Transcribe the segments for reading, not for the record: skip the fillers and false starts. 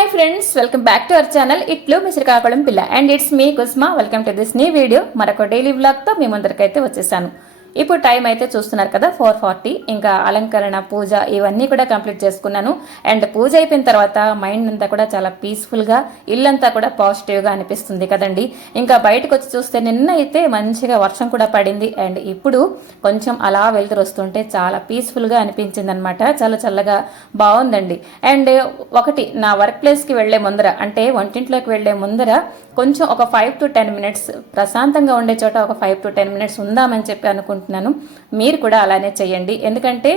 Hi friends, welcome back to our channel ఇట్లు మిశ్రకాకుళం పిల్ల and it's me Kusma. Welcome to this new video. మరొక daily వ్లాగ్తో మీ ముందరికైతే వచ్చేసాను. ఇప్పుడు టైం అయితే చూస్తున్నారు కదా 4:40. ఇంకా అలంకరణ, పూజ ఇవన్నీ కూడా కంప్లీట్ చేసుకున్నాను. అండ్ పూజ అయిపోయిన తర్వాత మైండ్ అంతా కూడా చాలా పీస్ఫుల్గా, ఇల్లంతా కూడా పాజిటివ్గా అనిపిస్తుంది కదండి. ఇంకా బయటకు వచ్చి చూస్తే నిన్న అయితే మంచిగా వర్షం కూడా పడింది. అండ్ ఇప్పుడు కొంచెం అలా వెళ్తురు వస్తుంటే చాలా పీస్ఫుల్గా అనిపించింది అనమాట. చాలా చల్లగా బాగుందండి. అండ్ ఒకటి, నా వర్క్ ప్లేస్కి వెళ్లే ముందర, అంటే వంటింట్లోకి వెళ్లే ముందర కొంచెం ఒక 5 to 10 minutes ప్రశాంతంగా ఉండే చోట ఒక 5 to 10 minutes ఉందామని చెప్పి అనుకుంటున్నాను. మీరు కూడా అలానే చేయండి. ఎందుకంటే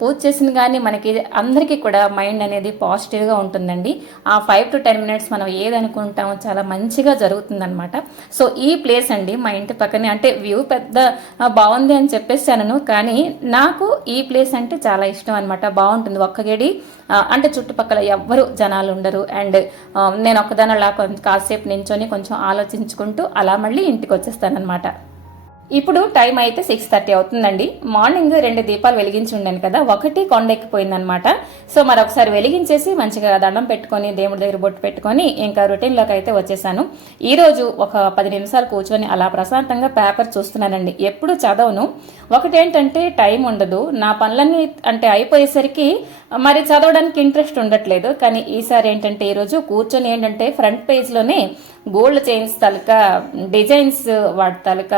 పూజ చేసిన కానీ మనకి అందరికీ కూడా మైండ్ అనేది పాజిటివ్గా ఉంటుందండి. ఆ 5 to 10 minutes మనం ఏదనుకుంటామో చాలా మంచిగా జరుగుతుందనమాట. సో ఈ ప్లేస్ అండి మా ఇంటి పక్కనే, అంటే వ్యూ పెద్ద బాగుంది అని చెప్పేసాను, కానీ నాకు ఈ ప్లేస్ అంటే చాలా ఇష్టం అనమాట. బాగుంటుంది. ఒక్కగేడి అంటే చుట్టుపక్కల ఎవ్వరు జనాలు ఉండరు. అండ్ నేను ఒక్కదాని అలా కాసేపు నించొని కొంచెం ఆలోచించుకుంటూ అలా మళ్ళీ ఇంటికి వచ్చేస్తానమాట. ఇప్పుడు టైం అయితే 6:30 అవుతుందండి. మార్నింగ్ 2 దీపాలు వెలిగించి ఉండాను కదా, ఒకటి కొండెక్కిపోయిందనమాట. సో మరొకసారి వెలిగించేసి మంచిగా దండం పెట్టుకొని దేవుడి దగ్గర బొట్టు పెట్టుకొని ఇంకా రొటీన్లోకి అయితే వచ్చేసాను. ఈరోజు ఒక 10 నిమిషాలు కూర్చొని అలా ప్రశాంతంగా పేపర్ చూస్తున్నానండి. ఎప్పుడు చదవను. ఒకటేంటంటే టైం ఉండదు. నా పనులన్నీ అంటే అయిపోయేసరికి మరి చదవడానికి ఇంట్రెస్ట్ ఉండట్లేదు. కానీ ఈసారి ఏంటంటే ఈరోజు కూర్చొని ఏంటంటే ఫ్రంట్ పేజ్లోనే గోల్డ్ చైన్స్ తలక డిజైన్స్ వాటి తలక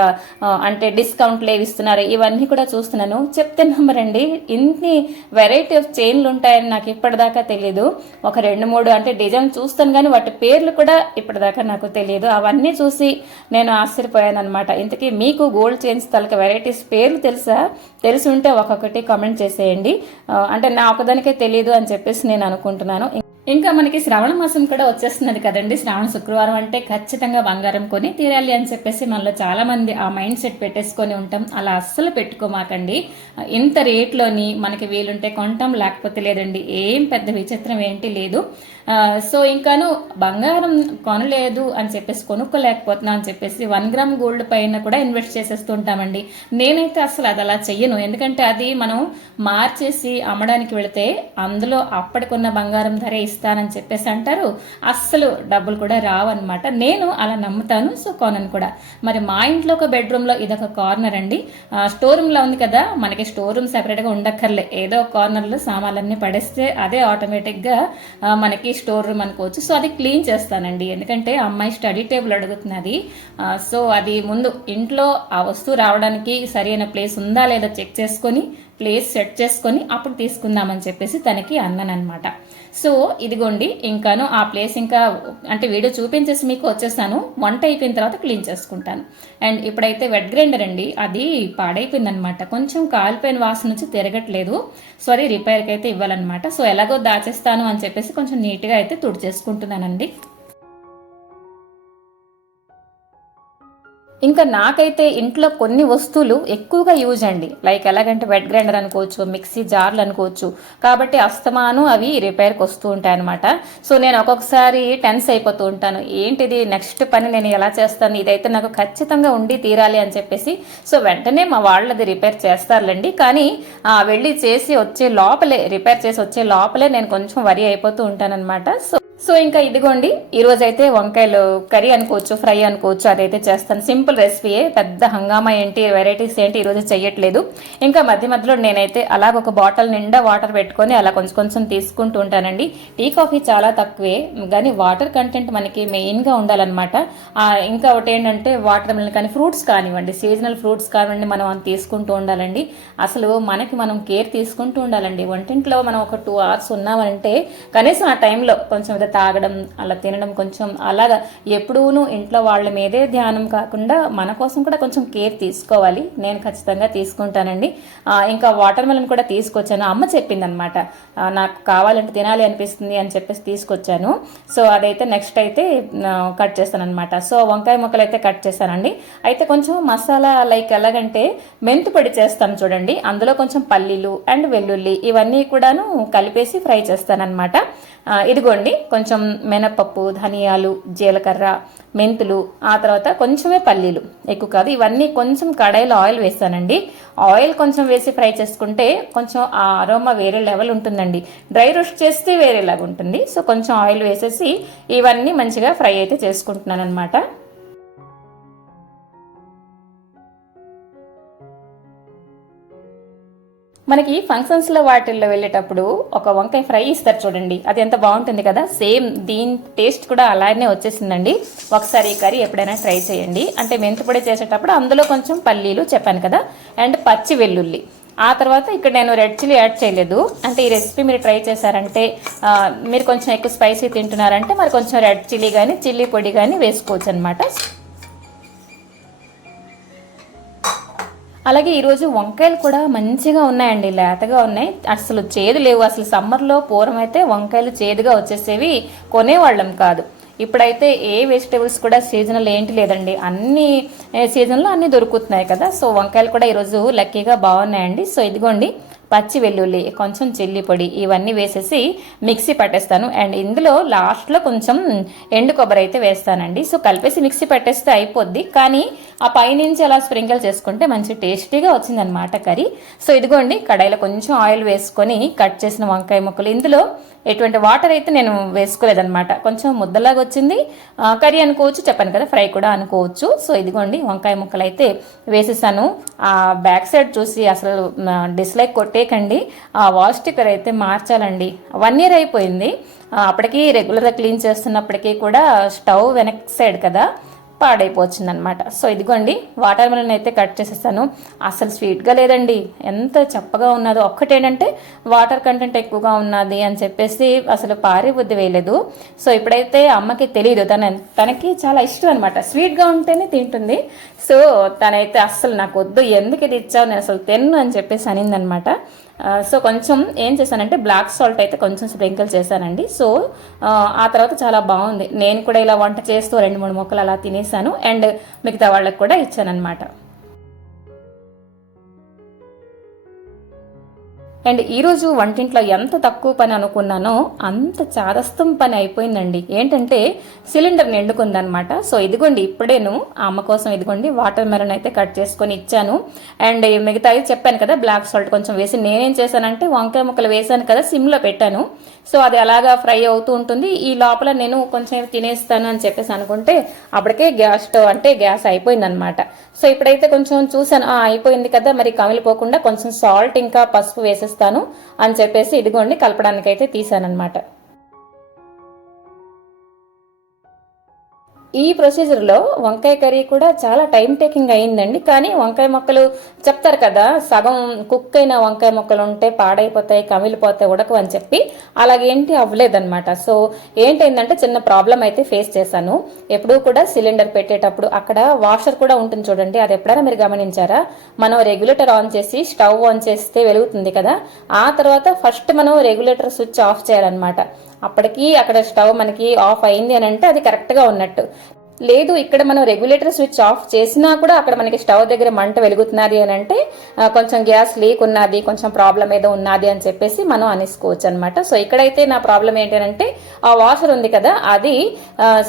అంటే డిస్కౌంట్లు ఏవి ఇస్తున్నారు ఇవన్నీ కూడా చూస్తున్నాను. చెప్తే నమ్మరండి, ఇన్ని వెరైటీ ఆఫ్ చైన్లు ఉంటాయని నాకు ఇప్పటిదాకా తెలియదు. ఒక 2-3 అంటే డిజైన్ చూస్తాను కానీ వాటి పేర్లు కూడా ఇప్పటిదాకా నాకు తెలియదు. అవన్నీ చూసి నేను ఆశ్చర్యపోయాను అనమాట. ఇంతకీ మీకు గోల్డ్ చైన్స్ తలక వెరైటీస్ పేర్లు తెలుసా? తెలిసి ఉంటే ఒక్కొక్కటి కామెంట్ చేసేయండి. అంటే నా ఒకదానికే తెలియదు అని చెప్పేసి నేను అనుకుంటున్నాను. ఇంకా మనకి శ్రావణ మాసం కూడా వచ్చేస్తున్నది కదండి. శ్రావణ శుక్రవారం అంటే ఖచ్చితంగా బంగారం కొని తీరాలి అని చెప్పేసి మనలో చాలా మంది ఆ మైండ్ సెట్ పెట్టేసుకొని ఉంటాం. అలా అస్సలు పెట్టుకోమాకండి. ఇంత రేట్లోని మనకి వీలుంటే కొంటాం, లేకపోతే లేదండి. ఏం పెద్ద విచిత్రం ఏంటి లేదు. సో ఇంకాను బంగారం కొనలేదు అని చెప్పేసి, కొనుక్కోలేకపోతున్నా అని చెప్పేసి 1 గ్రామ్ గోల్డ్ పైన కూడా ఇన్వెస్ట్ చేసేస్తూ ఉంటామండి. నేనైతే అసలు అది అలా చెయ్యను. ఎందుకంటే అది మనం మార్చేసి అమ్మడానికి వెళితే అందులో అప్పటికున్న బంగారం ధరే ఇస్తానని చెప్పేసి అంటారు. అస్సలు డబ్బులు కూడా రావన్నమాట. నేను అలా నమ్ముతాను. సో కొనను కూడా. మరి మా ఇంట్లో ఒక బెడ్రూమ్లో ఇదొక కార్నర్ అండి. స్టోర్ రూమ్లో ఉంది కదా, మనకి స్టోర్ రూమ్ సెపరేట్గా ఉండక్కర్లే. ఏదో కార్నర్లో సామాన్లన్నీ పడేస్తే అదే ఆటోమేటిక్గా మనకి స్టోర్ రూమ్ అనుకోవచ్చు. సో అది క్లీన్ చేస్తానండి. ఎందుకంటే అమ్మాయి స్టడీ టేబుల్ అడుగుతున్నది. సో అది ముందు ఇంట్లో ఆ వస్తువు రావడానికి సరైన ప్లేస్ ఉందా లేదా చెక్ చేసుకొని ప్లేస్ సెట్ చేసుకొని అప్పుడు తీసుకుందామని చెప్పేసి తనకి అన్నానమాట. సో ఇదిగోండి, ఇంకాను ఆ ప్లేస్ ఇంకా అంటే వీడియో చూపించేసి మీకు వచ్చేసాను. వంట అయిపోయిన తర్వాత క్లీన్ చేసుకుంటాను. అండ్ ఇప్పుడైతే వెట్ గ్రైండర్ అండి, అది పాడైపోయిందనమాట. కొంచెం కాలిపోయిన వాసన నుంచి తిరగట్లేదు. సో అది రిపేర్కి అయితే ఇవ్వాలన్నమాట. సో ఎలాగో దాచేస్తాను అని చెప్పేసి కొంచెం నీట్గా అయితే తుడిచేసుకుంటున్నానండి. ఇంకా నాకైతే ఇంట్లో కొన్ని వస్తువులు ఎక్కువగా యూజ్ అండి. లైక్ ఎలాగంటే వెట్ గ్రైండర్ అనుకోవచ్చు, మిక్సీ జార్లు అనుకోవచ్చు. కాబట్టి అస్తమాను అవి రిపేర్కి వస్తూ ఉంటాయి అనమాట. సో నేను ఒక్కొక్కసారి టెన్స్ అయిపోతూ ఉంటాను. ఏంటిది నెక్స్ట్ పని నేను ఎలా చేస్తాను, ఇదైతే నాకు ఖచ్చితంగా ఉండి తీరాలి అని చెప్పేసి. సో వెంటనే మా వాళ్ళది రిపేర్ చేస్తారులేండి. కానీ వెళ్ళి చేసి వచ్చే లోపలే, రిపేర్ చేసి వచ్చే లోపలే నేను కొంచెం వరి అయిపోతూ ఉంటానన్నమాట. సో ఇంకా ఇదిగోండి, ఈరోజు అయితే వంకాయలు కర్రీ అనుకోవచ్చు, ఫ్రై అనుకోవచ్చు, అదైతే చేస్తాను. సింపుల్ రెసిపీయే, పెద్ద హంగామా ఏంటి, వెరైటీస్ ఏంటి ఈరోజు చెయ్యట్లేదు. ఇంకా మధ్య మధ్యలో నేనైతే అలాగ ఒక బాటిల్ నిండా వాటర్ పెట్టుకొని అలా కొంచెం కొంచెం తీసుకుంటూ ఉంటానండి. టీ కాఫీ చాలా తక్కువే, కానీ వాటర్ కంటెంట్ మనకి మెయిన్గా ఉండాలన్నమాట. ఇంకా ఒకటి ఏంటంటే వాటర్ మిలన్ కానీ ఫ్రూట్స్ కానివ్వండి, సీజనల్ ఫ్రూట్స్ కానివ్వండి, మనం తీసుకుంటూ ఉండాలండి. అసలు మనకి మనం కేర్ తీసుకుంటూ ఉండాలండి. వంటింట్లో మనం ఒక 2 hours ఉన్నామంటే కనీసం ఆ టైంలో కొంచెం తాగడం, అలా తినడం, కొంచెం అలాగా ఎప్పుడూనూ ఇంట్లో వాళ్ళ మీదే ధ్యానం కాకుండా మన కోసం కూడా కొంచెం కేర్ తీసుకోవాలి. నేను ఖచ్చితంగా తీసుకుంటానండి. ఇంకా వాటర్ మెలన్ కూడా తీసుకొచ్చాను. అమ్మ చెప్పిందనమాట, నాకు కావాలంటే తినాలి అనిపిస్తుంది అని చెప్పేసి తీసుకొచ్చాను. సో అదైతే నెక్స్ట్ అయితే కట్ చేస్తాను అనమాట. సో వంకాయ ముక్కలు అయితే కట్ చేశానండి. అయితే కొంచెం మసాలా లైక్ ఎలాగంటే మెంతు పొడి చేస్తాను చూడండి, అందులో కొంచెం పల్లీలు అండ్ వెల్లుల్లి ఇవన్నీ కూడాను కలిపేసి ఫ్రై చేస్తానన్నమాట. ఇదిగోండి కొంచెం మినపప్పు, ధనియాలు, జీలకర్ర, మెంతులు, ఆ తర్వాత కొంచెమే పల్లీలు, ఎక్కువ కాదు. ఇవన్నీ కొంచెం కడాయిలో ఆయిల్ వేస్తానండి. ఆయిల్ కొంచెం వేసి ఫ్రై చేసుకుంటే కొంచెం ఆ అరోమా వేరే లెవెల్ ఉంటుందండి. డ్రై రోస్ట్ చేస్తే వేరేలాగా ఉంటుంది. సో కొంచెం ఆయిల్ వేసేసి ఇవన్నీ మంచిగా ఫ్రై అయితే చేసుకుంటున్నాను అనమాట. మనకి ఫంక్షన్స్లో వాటిల్లో వెళ్ళేటప్పుడు ఒక వంకాయ ఫ్రై ఇస్తారు చూడండి, అది ఎంత బాగుంటుంది కదా. సేమ్ దీని టేస్ట్ కూడా అలానే వచ్చేసిందండి. ఒకసారి ఈ కర్రీ ఎప్పుడైనా ట్రై చేయండి. అంటే మెంతిపొడి చేసేటప్పుడు అందులో కొంచెం పల్లీలు చెప్పాను కదా, అండ్ పచ్చి వెల్లుల్లి. ఆ తర్వాత ఇక్కడ నేను రెడ్ చిల్లీ యాడ్ చేయలేదు. అంటే ఈ రెసిపీ మీరు ట్రై చేశారంటే, మీరు కొంచెం ఎక్కువ స్పైసీ తింటున్నారంటే మరి కొంచెం రెడ్ చిల్లీ కానీ చిల్లీ పొడి కానీ వేసుకోవచ్చు అనమాట. అలాగే ఈరోజు వంకాయలు కూడా మంచిగా ఉన్నాయండి, లేతగా ఉన్నాయి, అసలు చేదు లేవు. అసలు సమ్మర్లో పూర్వం అయితే వంకాయలు చేదుగా వచ్చేసేవి, కొనేవాళ్ళం కాదు. ఇప్పుడైతే ఏ వెజిటేబుల్స్ కూడా సీజనల్ ఏంటి లేదండి, అన్ని సీజన్లో అన్ని దొరుకుతున్నాయి కదా. సో వంకాయలు కూడా ఈరోజు లక్కీగా బాగున్నాయండి. సో ఇదిగోండి పచ్చి వెల్లుల్లి, కొంచెం చిల్లీ పొడి, ఇవన్నీ వేసేసి మిక్సీ పట్టేస్తాను. అండ్ ఇందులో లాస్ట్లో కొంచెం ఎండు కొబ్బరి అయితే వేస్తానండి. సో కలిపేసి మిక్సీ పట్టేస్తే అయిపోద్ది. కానీ ఆ పైనుంచి అలా స్ప్రింకిల్ చేసుకుంటే మంచి టేస్టీగా వచ్చిందనమాట కర్రీ. సో ఇదిగోండి కడాయిలో కొంచెం ఆయిల్ వేసుకొని కట్ చేసిన వంకాయ ముక్కలు, ఇందులో ఎటువంటి వాటర్ అయితే నేను వేసుకోలేదనమాట. కొంచెం ముద్దలాగా వచ్చింది. కర్రీ అనుకోవచ్చు, చెప్పాను కదా ఫ్రై కూడా అనుకోవచ్చు. సో ఇదిగోండి వంకాయ ముక్కలు అయితే వేసేసాను. ఆ బ్యాక్ సైడ్ చూసి అసలు డిస్లైక్ కొట్టేకండి. ఆ వాల్ స్టిక్కర్ అయితే మార్చాలండి. 1 year అయిపోయింది. అప్పటికి రెగ్యులర్గా క్లీన్ చేస్తున్నప్పటికీ కూడా స్టవ్ వెనక్ సైడ్ కదా పాడైపోతుంది అనమాట. సో ఇదిగోండి వాటర్ మెలన్ అయితే కట్ చేసేస్తాను. అసలు స్వీట్గా లేదండి, ఎంత చప్పగా ఉన్నదో. ఒక్కటేంటంటే వాటర్ కంటెంట్ ఎక్కువగా ఉన్నది అని చెప్పేసి అసలు పారే బుద్ధి వేయలేదు. సో ఇప్పుడైతే అమ్మకి తెలియదు, తనకి చాలా ఇష్టం అనమాట, స్వీట్గా ఉంటేనే తింటుంది. సో తనైతే అస్సలు నాకు వద్దు, ఎందుకు ఇది ఇచ్చావు, నేను అసలు తిన్ను అని చెప్పేసి అనిందనమాట. సో కొంచెం ఏం చేశానంటే బ్లాక్ సాల్ట్ అయితే కొంచెం స్ప్రింకిల్ చేశానండి. సో ఆ తర్వాత చాలా బాగుంది. నేను కూడా ఇలా వంట చేస్తూ 2-3 ముక్కలు అలా తినేసాను. అండ్ మిగతా వాళ్ళకి కూడా ఇచ్చానమాట. అండ్ ఈరోజు వంటింట్లో ఎంత తక్కువ పని అనుకున్నానో అంత చాదస్తం పని అయిపోయిందండి. ఏంటంటే సిలిండర్ నిండుకుందనమాట. సో ఇదిగోండి ఇప్పుడేను అమ్మ కోసం ఇదిగోండి వాటర్ మెలన్ అయితే కట్ చేసుకొని ఇచ్చాను. అండ్ మిగతా చెప్పాను కదా బ్లాక్ సాల్ట్ కొంచెం వేసి, నేనేం చేశానంటే వంకాయ ముక్కలు వేసాను కదా సిమ్లో పెట్టాను. సో అది అలాగా ఫ్రై అవుతూ ఉంటుంది. ఈ లోపల నేను కొంచెం తినేస్తాను అని చెప్పేసి అనుకుంటే అప్పటికే గ్యాస్ స్టవ్ అంటే గ్యాస్ అయిపోయిందనమాట. సో ఇప్పుడైతే కొంచెం చూసాను, అయిపోయింది కదా, మరి కమిలిపోకుండా కొంచెం సాల్ట్ ఇంకా పసుపు వేసేస్తాను అని చెప్పేసి ఇదిగోండి కలపడానికైతే తీసానమాట. ఈ ప్రొసీజర్లో వంకాయ కర్రీ కూడా చాలా టైం టేకింగ్ అయిందండి. కానీ వంకాయ మొక్కలు చెప్తారు కదా, సగం కుక్ అయిన వంకాయ మొక్కలు ఉంటే పాడైపోతాయి, కమిలిపోతాయి, ఉడకవు అని చెప్పి, అలాగేంటి అవ్వలేదన్నమాట. సో ఏంటైందంటే చిన్న ప్రాబ్లం అయితే ఫేస్ చేశాను. ఎప్పుడూ కూడా సిలిండర్ పెట్టేటప్పుడు అక్కడ వాషర్ కూడా ఉంటుంది చూడండి, అది ఎప్పుడైనా మీరు గమనించారా? మనం రెగ్యులేటర్ ఆన్ చేసి స్టవ్ ఆన్ చేస్తే వెలుగుతుంది కదా, ఆ తర్వాత ఫస్ట్ మనం రెగ్యులేటర్ స్విచ్ ఆఫ్ చేయాలన్నమాట. అప్పటికి అక్కడ స్టవ్ మనకి ఆఫ్ అయింది అని అంటే అది కరెక్ట్గా ఉన్నట్టు. లేదు ఇక్కడ మనం రెగ్యులేటర్ స్విచ్ ఆఫ్ చేసినా కూడా అక్కడ మనకి స్టవ్ దగ్గర మంట వెలుగుతున్నది అని అంటే కొంచెం గ్యాస్ లీక్ ఉన్నది, కొంచెం ప్రాబ్లం ఏదో ఉన్నది అని చెప్పేసి మనం అనేసుకోవచ్చు అనమాట. సో ఇక్కడైతే నా ప్రాబ్లం ఏంటంటే ఆ వాషర్ ఉంది కదా అది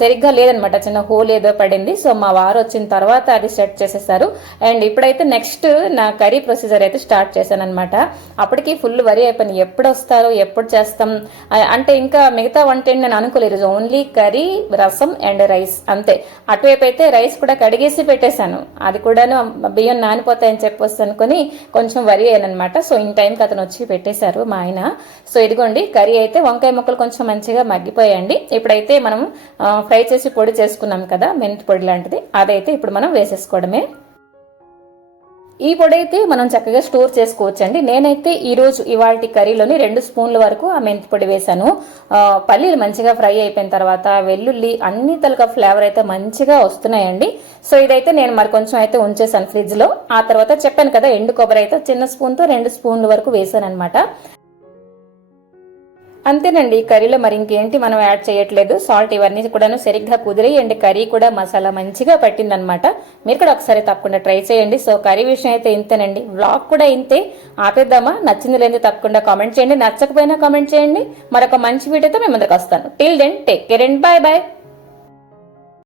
సరిగ్గా లేదనమాట, చిన్న హోల్ ఏదో పడింది. సో మా వారు వచ్చిన తర్వాత అది సెట్ చేసేసారు. అండ్ ఇప్పుడైతే నెక్స్ట్ నా కర్రీ ప్రొసీజర్ అయితే స్టార్ట్ చేశాను అనమాట. అప్పటికి ఫుల్ వరి అయిపోయింది, ఎప్పుడు వస్తారో ఎప్పుడు చేస్తాం అంటే. ఇంకా మిగతా వంట ఏంటి నేను అనుకోలేదు, ఓన్లీ కర్రీ, రసం అండ్ రైస్ అంతే. అటువైపు అయితే రైస్ కూడా కడిగేసి పెట్టేశాను, అది కూడాను బియ్యం నానిపోతాయని చెప్పొచ్చు అనుకుని కొంచెం వరి అయ్యానమాట. సో ఇన్ టైంకి అతను వచ్చి పెట్టేశారు మా ఆయన. సో ఇదిగోండి కర్రీ అయితే వంకాయ ముక్కలు కొంచెం మంచిగా మగ్గిపోయాయండి. ఇప్పుడైతే మనం ఫ్రై చేసి పొడి చేసుకున్నాం కదా మెంతి పొడి లాంటిది, అదైతే ఇప్పుడు మనం వేసేసుకోవడమే. ఈ పొడి అయితే మనం చక్కగా స్టోర్ చేసుకోవచ్చండి. నేనైతే ఈరోజు ఇవాళ కర్రీలోని 2 స్పూన్ల వరకు ఆ మెంతి పొడి వేశాను. పల్లీలు మంచిగా ఫ్రై అయిపోయిన తర్వాత వెల్లుల్లి అన్ని తలక ఫ్లేవర్ అయితే మంచిగా వస్తున్నాయండి. సో ఇదైతే నేను మరి కొంచెం అయితే ఉంచేసాను ఫ్రిడ్జ్ లో. ఆ తర్వాత చెప్పాను కదా ఎండు కొబ్బరి అయితే చిన్న స్పూన్తో 2 స్పూన్ల వరకు వేసాను అనమాట. అంతేనండి, కర్రీలో మరి ఇంకేంటి మనం యాడ్ చేయట్లేదు. సాల్ట్ ఇవన్నీ కూడాను సరిగ్గా కుదిరి అండ్ కర్రీ కూడా మసాలా మంచిగా పట్టిందనమాట. మీరు కూడా ఒకసారి తప్పకుండా ట్రై చేయండి. సో కర్రీ విషయం అయితే ఇంతేనండి, వ్లాగ్ కూడా ఇంతే. ఆపేద్దామా? నచ్చింది లేని తప్పకుండా కామెంట్ చేయండి, నచ్చకపోయినా కామెంట్ చేయండి. మరొక మంచి వీడియోతో మేము ముందుకు వస్తాను. Till then take care and bye by.